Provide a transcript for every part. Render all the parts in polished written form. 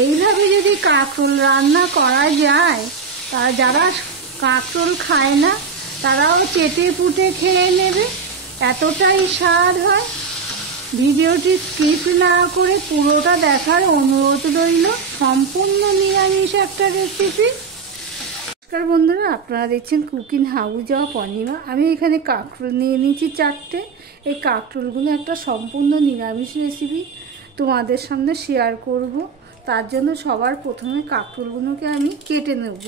এইভাবে যদি কাঁকরোল রান্না করা যায়, তারা যারা কাঁকরোল খায় না তারাও চেটে পুটে খেয়ে নেবে, এতটাই স্বাদ হয়। ভিডিওটি স্কিপ না করে পুরোটা দেখার অনুরোধ রইল। সম্পূর্ণ নিরামিষ একটা রেসিপি। নমস্কার বন্ধুরা, আপনারা দেখছেন কুকিং হাউস অফ অনিমা। আমি এখানে কাঁকরোল নিয়ে নিয়েছি 4টে। এই কাঁকরোলগুলো একটা সম্পূর্ণ নিরামিষ রেসিপি তোমাদের সামনে শেয়ার করব। তার জন্য সবার প্রথমে কাঁকরোলগুলোকে আমি কেটে নেব।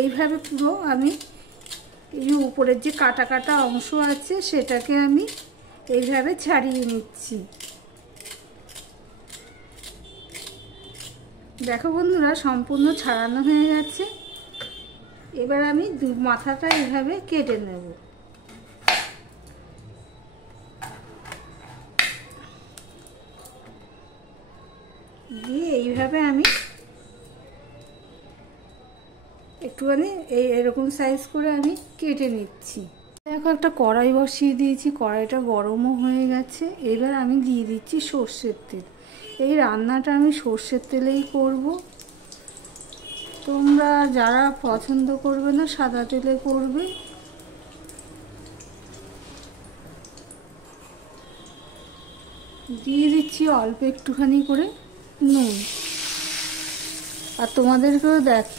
এইভাবে পুরো আমি এই উপরের যে কাটা কাটা অংশ আছে সেটাকে আমি এইভাবে ছাড়িয়ে নিচ্ছি। দেখো বন্ধুরা, সম্পূর্ণ ছাড়ানো হয়ে গেছে। এবার আমি মাথাটা এইভাবে কেটে নেব। দিয়ে এইভাবে আমি একটুখানি এরকম সাইজ করে আমি কেটে নিচ্ছি। দেখো, একটা কড়াই বসিয়ে দিয়েছি, কড়াইটা গরমও হয়ে গেছে। এবার আমি দিয়ে দিচ্ছি সর্ষের তেল। এই রান্নাটা আমি সর্ষের তেলেই করব। তোমরা যারা পছন্দ করবে না সাদা তেলে করবে। দিয়ে দিচ্ছি অল্প একটুখানি করে নুন। আর তোমাদেরকেও দেখো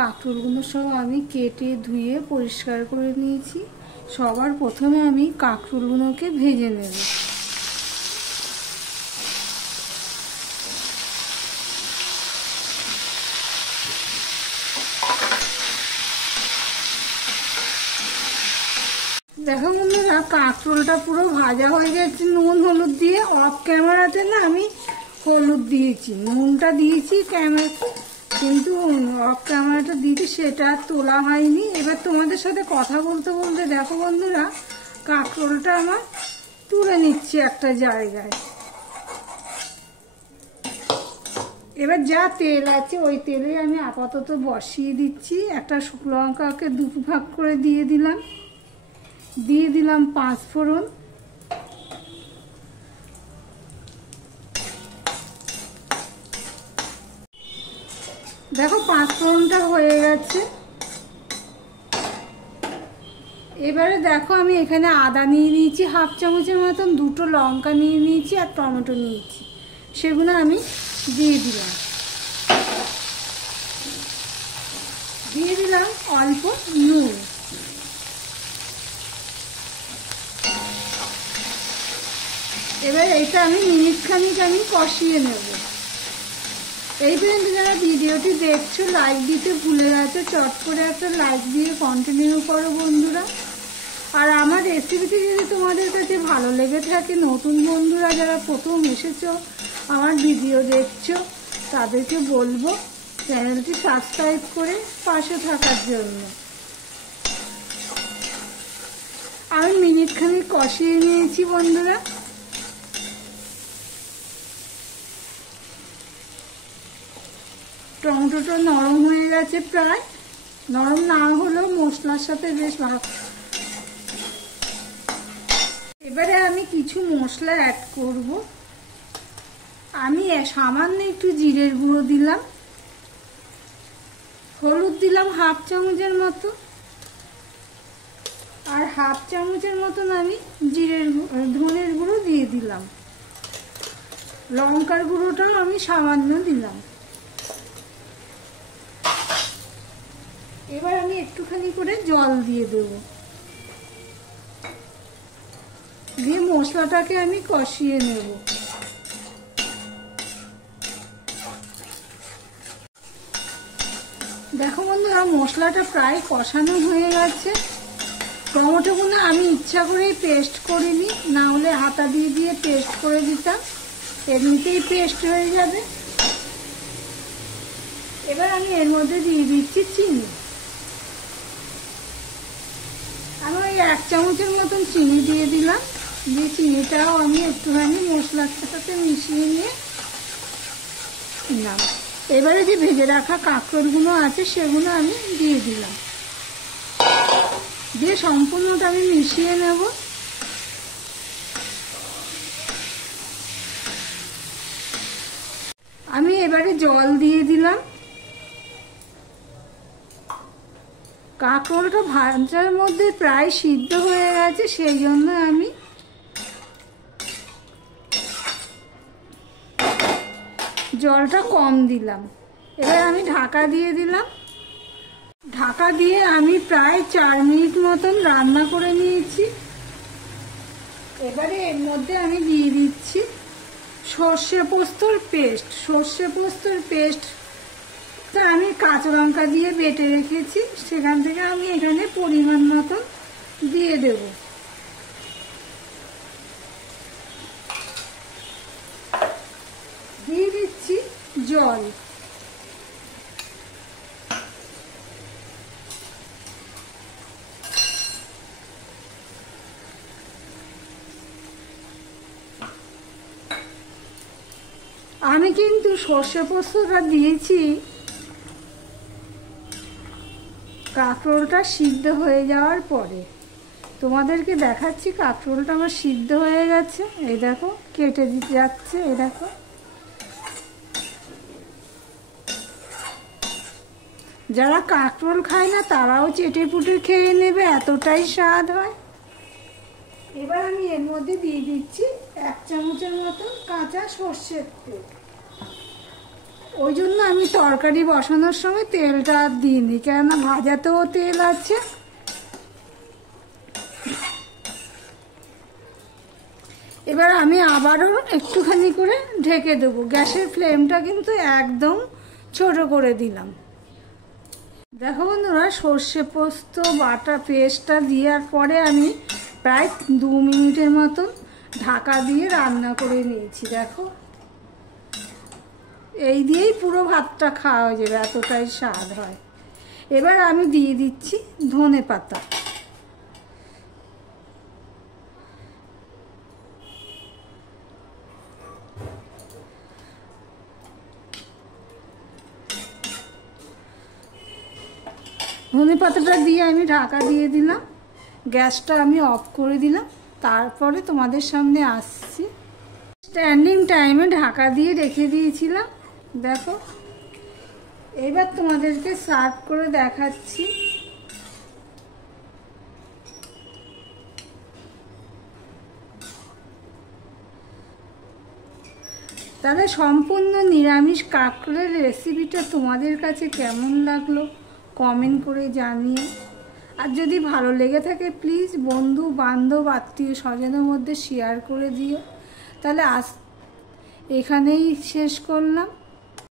কাঁকরোলগুলো সব আমি কেটে ধুয়ে পরিষ্কার করে নিয়েছি। সবার প্রথমে আমি কাঁকরোলগুলোকে ভেজে নেব। দেখো বন্ধুরা, কাঁকরোলটা পুরো ভাজা হয়ে গেছে নুন হলুদ দিয়ে। অফ ক্যামেরাতে না আমি হলুদ দিয়েছি, নুনটা দিয়েছি কিন্তু অফ ক্যামেরাটা দিয়েছি, সেটা তোলা হয়নি। এবার তোমাদের সাথে কথা বলতে বলতে দেখো বন্ধুরা, কাঁকরোলটা আমার তুলে নিচ্ছি একটা জায়গায়। এবার যা তেল আছে ওই তেলে আমি আপাতত বসিয়ে দিচ্ছি। একটা শুকনো লঙ্কাকে দুটো ভাগ করে দিয়ে দিলাম। দিয়ে দিলাম 5 ফোড়ন। দেখো 5 ফোড়নটা হয়ে গেছে। এবারে দেখো আমি এখানে আদা নিয়ে নিয়েছি হাফ চামচের মতন, দুটো লঙ্কা নিয়ে নিয়েছি আর টমেটো নিয়েছি, সেগুলো আমি দিয়ে দিলাম। দিয়ে দিলাম অল্প নুন। এবার এটা আমি মিনিট খানিক আমি কষিয়ে নেব। এই পর্যন্ত যারা ভিডিওটি দেখছো লাইক দিতে ভুলে গেছো, চট করে একটা লাইক দিয়ে কন্টিনিউ করো বন্ধুরা। আর আমার রেসিপিটি যদি তোমাদের কাছে ভালো লেগে থাকে, নতুন বন্ধুরা যারা প্রথম এসেছো আমার ভিডিও দেখছো, তাদেরকে বলবো চ্যানেলটি সাবস্ক্রাইব করে পাশে থাকার জন্য। আমি মিনিট খানিক কষিয়ে নিয়েছি বন্ধুরা। টমেটোটা নরম হয়ে গেছে প্রায়। নরম না হলেও মশলার সাথে বেশ ভালো। এবারে আমি কিছু মশলা অ্যাড করব। আমি সামান্য একটু জিরের গুঁড়ো দিলাম, হলুদ দিলাম হাফ চামচের মতো, আর হাফ চামচের মতন আমি ধনের গুঁড়ো দিয়ে দিলাম। লঙ্কার গুঁড়োটাও আমি সামান্য দিলাম। এবার আমি একটুখানি করে জল দিয়ে দেব। দিয়ে মশলাটাকে আমি কষিয়ে নেব। দেখো বন্ধুরা, মশলাটা প্রায় কষানো হয়ে গেছে। টমেটোগুলো আমি ইচ্ছা করেই পেস্ট করিনি, না হলে হাতা দিয়ে দিয়ে পেস্ট করে দিতাম, এমনিতেই পেস্ট হয়ে যাবে। এবার আমি এর মধ্যে দিয়ে দিচ্ছি চিনি। আমি ওই 1 চামচের মতন চিনি দিয়ে দিলাম। দিয়ে চিনিটাও আমি একটুখানি মশলার সাথে মিশিয়ে নিয়ে নিলাম। এবারে যে ভেজে রাখা কাঁকরোলগুলো আছে সেগুলো আমি দিয়ে দিলাম। দিয়ে সম্পূর্ণটা আমি মিশিয়ে নেব। আমি এবারে জল দিয়ে দিলাম। কাঁকরোলটা ভাজার মধ্যে প্রায় সিদ্ধ হয়ে গেছে, সেই জন্য আমি জলটা কম দিলাম। এবার আমি ঢাকা দিয়ে দিলাম। ঢাকা দিয়ে আমি প্রায় 4 মিনিট মতন রান্না করে নিয়েছি। এবারে এর মধ্যে আমি দিয়ে দিচ্ছি সর্ষে পোস্তর পেস্ট। সর্ষে পোস্তর পেস্টটা আমি কাঁচা লঙ্কা দিয়ে বেটে রেখেছি, সেখান থেকে আমি এখানে পরিমাণ মতন দিয়ে দেব। দিয়ে দিচ্ছি জল। আমি কিন্তু সর্ষে পোস্তটা দিয়েছি কাঁকরোলটা সিদ্ধ হয়ে যাওয়ার পরে। তোমাদেরকে দেখাচ্ছি কাঁকরোলটা আমার সিদ্ধ হয়ে গেছে। এই দেখো কেটে দিতে যাচ্ছে, এই দেখো। যারা কাঁকরোল খায় না তারাও চেটে পুটে খেয়ে নেবে, এতটাই স্বাদ হয়। এবার আমি এর মধ্যে দিয়ে দিচ্ছি 1 চামচের মতন কাঁচা সর্ষের তেল। ওই জন্য আমি তরকারি বসানোর সময় তেলটা আর দিইনি, কেননা ভাজাতেও তেল আছে। এবার আমি আবারও একটুখানি করে ঢেকে দেবো। গ্যাসের ফ্লেমটা কিন্তু একদম ছোট করে দিলাম। দেখো বন্ধুরা, সর্ষে পোস্ত বাটা পেস্টটা দেওয়ার পরে আমি প্রায় 2 মিনিটের মতন ঢাকা দিয়ে রান্না করে নিয়েছি। দেখো, এই দিয়েই পুরো ভাতটা খাওয়া হয়ে যাবে, এতটাই স্বাদ হয়। এবার আমি দিয়ে দিচ্ছি ধনেপাতা। ধনেপাতাটা দিয়ে আমি ঢাকা দিয়ে দিলাম। গ্যাসটা আমি অফ করে দিলাম। তারপরে তোমাদের সামনে আসছি। স্ট্যান্ডিং টাইমে ঢাকা দিয়ে রেখে দিয়েছিলাম। দেখো, এবার তোমাদেরকে সার্ভ করে দেখাচ্ছি। তাহলে সম্পূর্ণ নিরামিষ কাঁকরোলের রেসিপিটা তোমাদের কাছে কেমন লাগলো কমেন্ট করে জানিও। আর যদি ভালো লেগে থাকে প্লিজ বন্ধু বান্ধব আত্মীয় স্বজনের মধ্যে শেয়ার করে দিও। তাহলে আজ এখানেই শেষ করলাম।